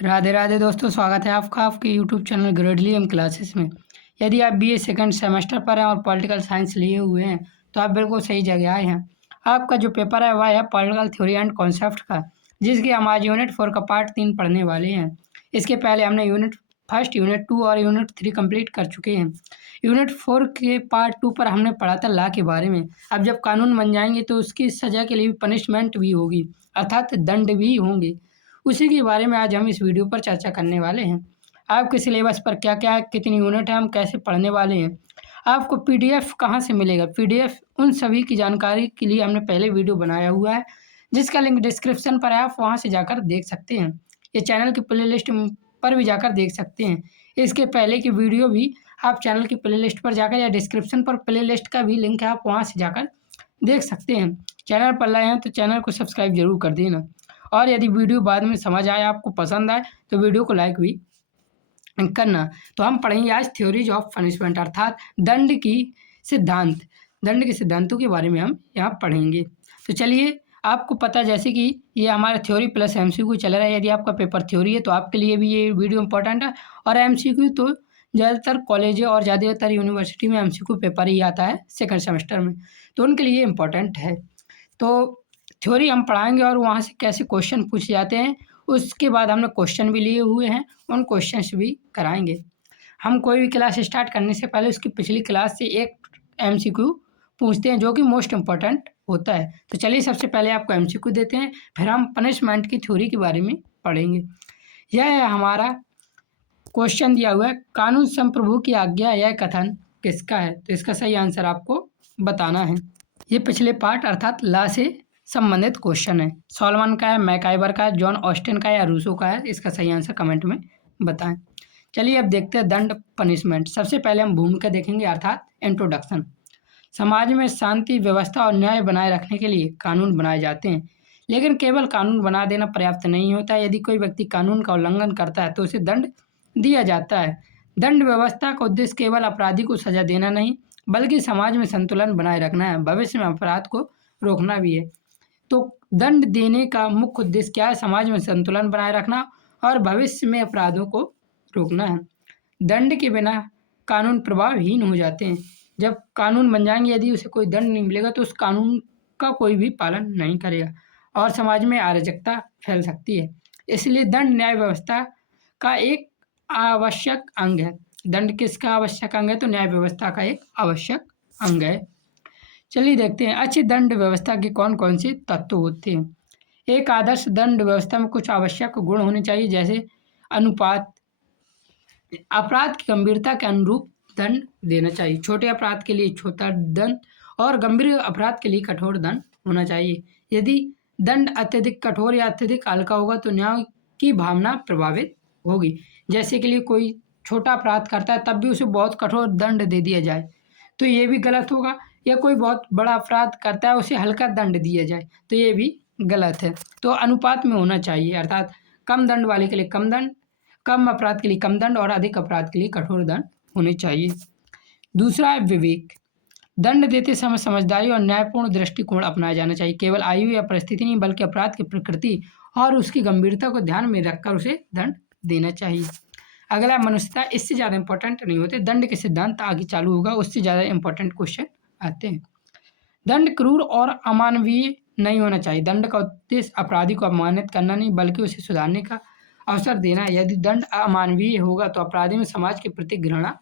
राधे राधे दोस्तों, स्वागत है आपका आपके यूट्यूब चैनल ग्रेडली एम क्लासेस में। यदि आप बीए सेकंड सेमेस्टर पर हैं और पॉलिटिकल साइंस लिए हुए हैं तो आप बिल्कुल सही जगह आए हैं। आपका जो पेपर है वह है पॉलिटिकल थ्योरी एंड कॉन्सेप्ट का, जिसकी हम आज यूनिट 4 का पार्ट 3 पढ़ने वाले हैं। इसके पहले हमने यूनिट 1, यूनिट 2 और यूनिट 3 कंप्लीट कर चुके हैं। यूनिट 4 के पार्ट 2 पर हमने पढ़ा था लॉ के बारे में। अब जब कानून बन जाएंगे तो उसकी सज़ा के लिए भी पनिशमेंट भी होगी, अर्थात दंड भी होंगे। उसी के बारे में आज हम इस वीडियो पर चर्चा करने वाले हैं। आपके सिलेबस पर क्या-क्या है, कितनी यूनिट है, हम कैसे पढ़ने वाले हैं। आपको पीडीएफ कहाँ से मिलेगा? पीडीएफ उन सभी की जानकारी के लिए हमने पहले वीडियो बनाया हुआ है, जिसका लिंक डिस्क्रिप्शन पर है, आप वहाँ से जाकर देख सकते हैं। ये चैनल की प्लेलिस्ट पर भी जाकर देख सकते हैं। इसके पहले की वीडियो भी आप चैनल की प्लेलिस्ट पर जाकर या डिस्क्रिप्शन पर प्लेलिस्ट का भी लिंक है, आप वहाँ से जाकर देख सकते हैं। चैनल पर लाए हैं तो चैनल को सब्सक्राइब ज़रूर कर देना। और यदि वीडियो बाद में समझ आए, आपको पसंद आए तो वीडियो को लाइक भी करना। तो हम पढ़ेंगे आज थ्योरीज ऑफ पनिशमेंट, अर्थात दंड की सिद्धांत। दंड के सिद्धांतों के बारे में हम यहाँ पढ़ेंगे। तो चलिए, आपको पता जैसे कि ये हमारा थ्योरी प्लस एमसीक्यू चल रहा है। यदि आपका पेपर थ्योरी है तो आपके लिए भी ये वीडियो इंपॉर्टेंट है, और एमसीक्यू तो ज़्यादातर कॉलेज और ज़्यादातर यूनिवर्सिटी में एमसीक्यू पेपर ही आता है सेकंड सेमेस्टर में, तो उनके लिए इम्पोर्टेंट है। तो थ्योरी हम पढ़ाएंगे और वहाँ से कैसे क्वेश्चन पूछे जाते हैं, उसके बाद हमने क्वेश्चन भी लिए हुए हैं, उन क्वेश्चंस भी कराएंगे। हम कोई भी क्लास स्टार्ट करने से पहले उसकी पिछली क्लास से एक एमसीक्यू पूछते हैं, जो कि मोस्ट इम्पॉर्टेंट होता है। तो चलिए, सबसे पहले आपको एमसीक्यू देते हैं, फिर हम पनिशमेंट की थ्योरी के बारे में पढ़ेंगे। यह है हमारा क्वेश्चन दिया हुआ है, कानून संप्रभु की आज्ञा यह कथन किसका है? तो इसका सही आंसर आपको बताना है। ये पिछले पार्ट अर्थात लॉ से संबंधित क्वेश्चन है। सॉलमन का है, मैकाइवर का है, जॉन ऑस्टिन का है या रूसो का है? इसका सही आंसर कमेंट में बताएं। चलिए, अब देखते हैं दंड पनिशमेंट। सबसे पहले हम भूमिका देखेंगे, अर्थात इंट्रोडक्शन। समाज में शांति व्यवस्था और न्याय बनाए रखने के लिए कानून बनाए जाते हैं, लेकिन केवल कानून बना देना पर्याप्त नहीं होता। यदि कोई व्यक्ति कानून का उल्लंघन करता है तो उसे दंड दिया जाता है। दंड व्यवस्था का उद्देश्य केवल अपराधी को सजा देना नहीं, बल्कि समाज में संतुलन बनाए रखना है, भविष्य में अपराध को रोकना भी है। तो दंड देने का मुख्य उद्देश्य क्या है? समाज में संतुलन बनाए रखना और भविष्य में अपराधों को रोकना है। दंड के बिना कानून प्रभावहीन हो जाते हैं। जब कानून बन जाएंगे, यदि उसे कोई दंड नहीं मिलेगा तो उस कानून का कोई भी पालन नहीं करेगा और समाज में अराजकता फैल सकती है। इसलिए दंड न्याय व्यवस्था का एक आवश्यक अंग है। दंड किसका आवश्यक अंग है? तो न्याय व्यवस्था का एक आवश्यक अंग है। चलिए देखते हैं, अच्छी दंड व्यवस्था के कौन कौन से तत्व होते हैं। एक आदर्श दंड व्यवस्था में कुछ आवश्यक गुण होने चाहिए, जैसे अनुपात, अपराध की गंभीरता के अनुरूप दंड देना चाहिए। छोटे अपराध के लिए छोटा दंड और गंभीर अपराध के लिए कठोर दंड होना चाहिए। यदि दंड अत्यधिक कठोर या अत्यधिक हल्का होगा तो न्याय की भावना प्रभावित होगी। जैसे के लिए कोई छोटा अपराध करता है तब भी उसे बहुत कठोर दंड दे दिया जाए तो ये भी गलत होगा, या कोई बहुत बड़ा अपराध करता है उसे हल्का दंड दिया जाए तो ये भी गलत है। तो अनुपात में होना चाहिए, अर्थात कम दंड वाले के लिए कम दंड, कम अपराध के लिए कम दंड और अधिक अपराध के लिए कठोर दंड होने चाहिए। दूसरा है विवेक। दंड देते समय समझदारी और न्यायपूर्ण दृष्टिकोण अपनाया जाना चाहिए। केवल आयु या परिस्थिति नहीं, बल्कि अपराध की प्रकृति और उसकी गंभीरता को ध्यान में रखकर उसे दंड देना चाहिए। अगला मनुष्यता, इससे ज़्यादा इंपॉर्टेंट नहीं होते। दंड के सिद्धांत आगे चालू होगा, उससे ज़्यादा इंपॉर्टेंट क्वेश्चन आते हैं। दंड क्रूर और अमानवीय नहीं होना चाहिए। दंड का उद्देश्य अपराधी को अपमानित करना नहीं, बल्कि उसे सुधारने का अवसर देना है। यदि दंड अमानवीय होगा तो अपराधी में समाज के प्रति घृणा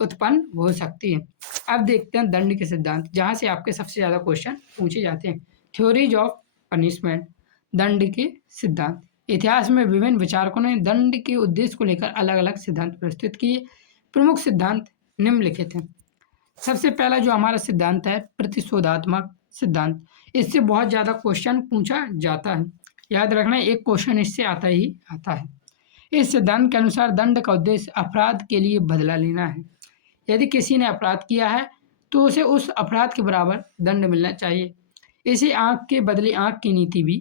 उत्पन्न हो सकती है। अब देखते हैं दंड के सिद्धांत, जहाँ से आपके सबसे ज़्यादा क्वेश्चन पूछे जाते हैं। थ्योरीज ऑफ पनिशमेंट, दंड के सिद्धांत। इतिहास में विभिन्न विचारकों ने दंड के उद्देश्य को लेकर अलग अलग सिद्धांत प्रस्तुत किए। प्रमुख सिद्धांत निम्नलिखित हैं। सबसे पहला जो हमारा सिद्धांत है, प्रतिशोधात्मक सिद्धांत। इससे बहुत ज़्यादा क्वेश्चन पूछा जाता है, याद रखना, एक क्वेश्चन इससे आता ही आता है। इस सिद्धांत के अनुसार दंड का उद्देश्य अपराध के लिए बदला लेना है। यदि किसी ने अपराध किया है तो उसे उस अपराध के बराबर दंड मिलना चाहिए। इसे आंख के बदले आंख की नीति भी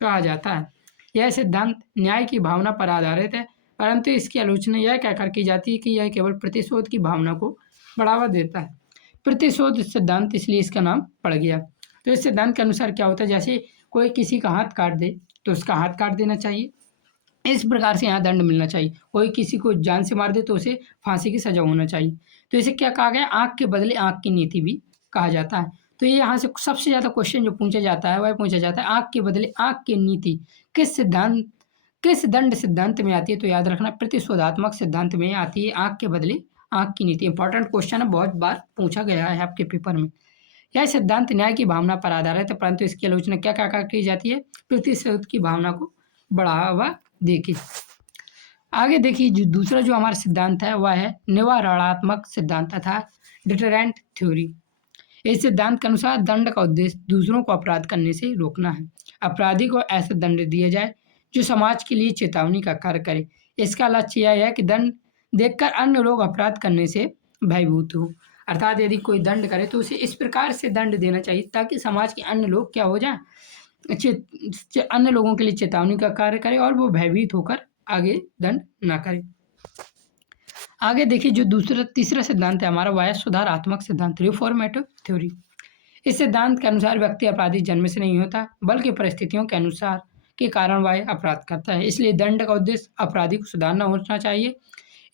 कहा जाता है। यह सिद्धांत न्याय की भावना पर आधारित है, परंतु इसकी आलोचना यह कहकर की जाती है कि यह केवल प्रतिशोध की भावना को बढ़ावा देता है। प्रतिशोध सिद्धांत, इसलिए इसका नाम पड़ गया। तो इस सिद्धांत के अनुसार क्या होता है, जैसे कोई किसी का हाथ काट दे तो उसका हाथ काट देना चाहिए, इस प्रकार से यहाँ दंड मिलना चाहिए। कोई किसी को जान से मार दे तो उसे फांसी की सजा होना चाहिए। तो इसे क्या कहा गया, आँख के बदले आँख की नीति भी कहा जाता है। तो ये यहाँ से सबसे ज़्यादा क्वेश्चन जो पूछा जाता है वह पूछा जाता है आँख के बदले आँख की नीति किस दंड सिद्धांत में आती है। तो याद रखना प्रतिशोधात्मक सिद्धांत में आती है आँख के बदले आँख की नीति। इंपॉर्टेंट क्वेश्चन है, बहुत बार पूछा गया है आपके पेपर में। यह सिद्धांत न्याय की भावना पर आधारित है, परंतु इसकी आलोचना क्या क्या की जाती है, प्रतिशोध की भावना को बढ़ावा देके। आगे देखिए जो दूसरा जो हमारा सिद्धांत है वह है निवारणात्मक सिद्धांत तथा डिटरेंट थ्योरी। इस सिद्धांत के अनुसार दंड का उद्देश्य दूसरों को अपराध करने से रोकना है। अपराधी को ऐसा दंड दिया जाए जो समाज के लिए चेतावनी का कार्य करे। इसका लक्ष्य यह है कि दंड देखकर अन्य लोग अपराध करने से भयभीत हो। अर्थात यदि कोई दंड करे तो उसे इस प्रकार से दंड देना चाहिए ताकि समाज के अन्य लोग क्या हो जाए, अन्य लोगों के लिए चेतावनी का कार्य करे और वो भयभीत होकर आगे दंड ना करे। आगे देखिए जो तीसरा सिद्धांत है हमारा वह है सुधारात्मक सिद्धांत, रिफॉर्मेटिव थ्योरी। इस सिद्धांत के अनुसार व्यक्ति अपराधी जन्म से नहीं होता बल्कि परिस्थितियों के अनुसार के कारण वह अपराध करता है। इसलिए दंड का उद्देश्य अपराधी को सुधारना होना चाहिए,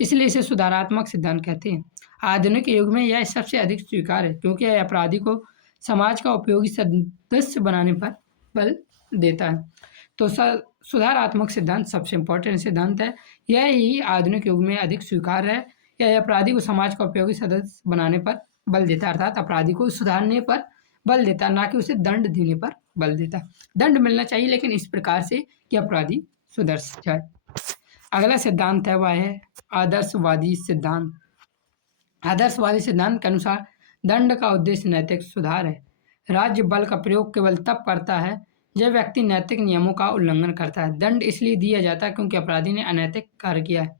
इसलिए इसे सुधारात्मक सिद्धांत कहते हैं। आधुनिक युग में यह सबसे अधिक स्वीकार है क्योंकि यह अपराधी को समाज का उपयोगी सदस्य बनाने पर बल देता है। तो सुधारात्मक सिद्धांत सबसे इम्पोर्टेंट सिद्धांत है। यह ही आधुनिक युग में अधिक स्वीकार है। यह अपराधी को समाज का उपयोगी सदस्य बनाने पर बल देता है, अर्थात अपराधी को सुधारने पर बल देता, ना कि उसे दंड देने पर बल देता। दंड मिलना चाहिए लेकिन इस प्रकार से कि अपराधी सुधर जाए। अगला सिद्धांत है वह है आदर्शवादी सिद्धांत। आदर्शवादी सिद्धांत के अनुसार दंड का उद्देश्य नैतिक सुधार है। राज्य बल का प्रयोग केवल तब करता है जब व्यक्ति नैतिक नियमों का उल्लंघन करता है। दंड इसलिए दिया जाता है क्योंकि अपराधी ने अनैतिक कार्य किया है,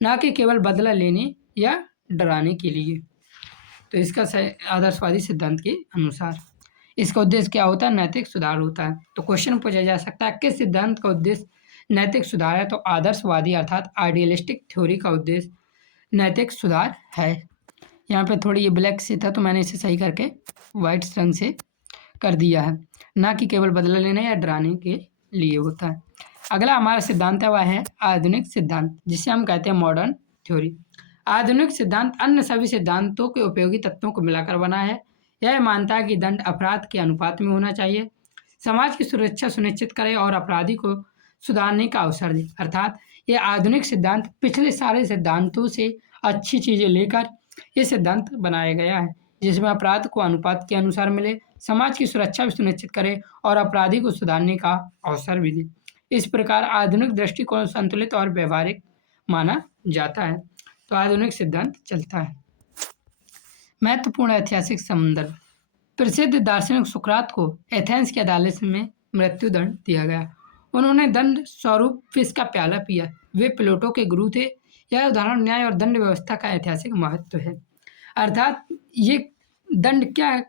ना कि केवल बदला लेने या डराने के लिए। तो इसका आदर्शवादी सिद्धांत के अनुसार इसका उद्देश्य क्या होता है, नैतिक सुधार होता है। तो क्वेश्चन पूछा जा सकता है किस सिद्धांत का उद्देश्य नैतिक सुधार है। तो आदर्शवादी अर्थात आइडियलिस्टिक थ्योरी का उद्देश्य नैतिक सुधार है। यहाँ पे थोड़ी ये ब्लैक से था तो मैंने इसे सही करके वाइट रंग से कर दिया है, ना कि केवल बदला लेने या डराने के लिए होता है। अगला हमारा सिद्धांत है वह है आधुनिक सिद्धांत, जिसे हम कहते हैं मॉडर्न थ्योरी। आधुनिक सिद्धांत अन्य सभी सिद्धांतों के उपयोगी तत्वों को मिलाकर बना है। यह मानता है कि दंड अपराध के अनुपात में होना चाहिए, समाज की सुरक्षा सुनिश्चित करे और अपराधी को सुधारने का अवसर दे। अर्थात यह आधुनिक सिद्धांत पिछले सारे सिद्धांतों से अच्छी चीज़ें लेकर ये सिद्धांत बनाया गया है, जिसमें अपराध को अनुपात के अनुसार मिले, समाज की सुरक्षा भी सुनिश्चित करे और अपराधी को सुधारने का अवसर भी दे। इस प्रकार आधुनिक दृष्टिकोण संतुलित और व्यवहारिक माना जाता है। तो आधुनिक सिद्धांत चलता है। महत्वपूर्ण ऐतिहासिक संदर्भ। प्रसिद्ध दार्शनिक सुकरात को एथेंस की अदालत में मृत्यु दंड दिया गया। उन्होंने दंड स्वरूप विष का प्याला पिया। वे प्लेटो के गुरु थे। यह उदाहरण न्याय और दंड व्यवस्था का ऐतिहासिक महत्व है। अर्थात ये दंड क्या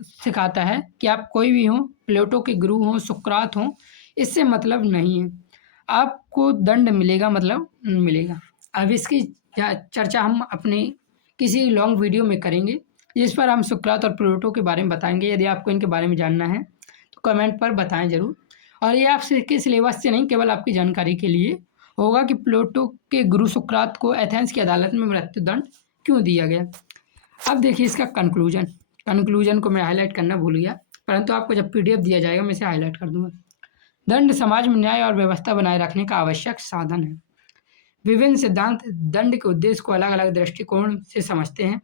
सिखाता है कि आप कोई भी हो, प्लेटो के गुरु हों, सुकरात हों, इससे मतलब नहीं है। आपको दंड मिलेगा मतलब मिलेगा। अब इसकी चर्चा हम अपने किसी लॉन्ग वीडियो में करेंगे, जिस पर हम सुकरात और प्लेटो के बारे में बताएंगे। यदि आपको इनके बारे में जानना है तो कमेंट पर बताएं ज़रूर। और ये आपके सिलेबस से नहीं, केवल आपकी जानकारी के लिए होगा कि प्लेटो के गुरु सुकरात को एथेंस की अदालत में मृत्यु दंड क्यों दिया गया। अब देखिए इसका कंक्लूजन को मैं हाईलाइट करना भूल गया, परंतु आपको जब PDF दिया जाएगा मैं इसे हाईलाइट कर दूंगा। दंड समाज में न्याय और व्यवस्था बनाए रखने का आवश्यक साधन है। विभिन्न सिद्धांत दंड के उद्देश्य को अलग अलग दृष्टिकोण से समझते हैं।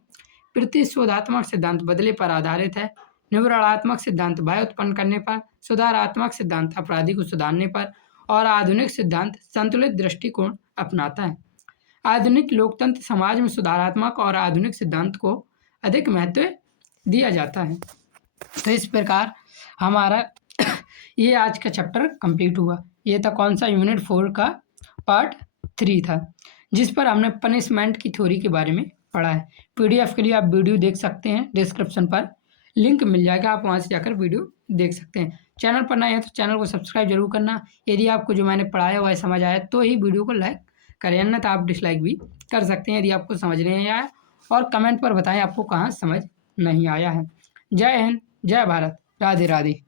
प्रतिशोधात्मक सिद्धांत बदले पर आधारित है, निवारणात्मक सिद्धांत भय उत्पन्न करने पर, सुधारात्मक सिद्धांत अपराधी को सुधारने पर और आधुनिक सिद्धांत संतुलित दृष्टिकोण अपनाता है। आधुनिक लोकतंत्र समाज में सुधारात्मक और आधुनिक सिद्धांत को अधिक महत्व दिया जाता है। तो इस प्रकार हमारा ये आज का चैप्टर कंप्लीट हुआ। ये था कौन सा, यूनिट 4 का पार्ट 3 था, जिस पर हमने पनिशमेंट की थ्योरी के बारे में पढ़ा है। PDF के लिए आप वीडियो देख सकते हैं, डिस्क्रिप्शन पर लिंक मिल जाएगा, आप वहाँ से जाकर वीडियो देख सकते हैं। चैनल पर नए हैं तो चैनल को सब्सक्राइब जरूर करना। यदि आपको जो मैंने पढ़ाया वह समझ आया तो ही वीडियो को लाइक करें, अन्यथा आप डिसलाइक भी कर सकते हैं यदि आपको समझ नहीं आया। और कमेंट पर बताएं आपको कहाँ समझ नहीं आया है। जय हिंद, जय भारत, राधे राधे।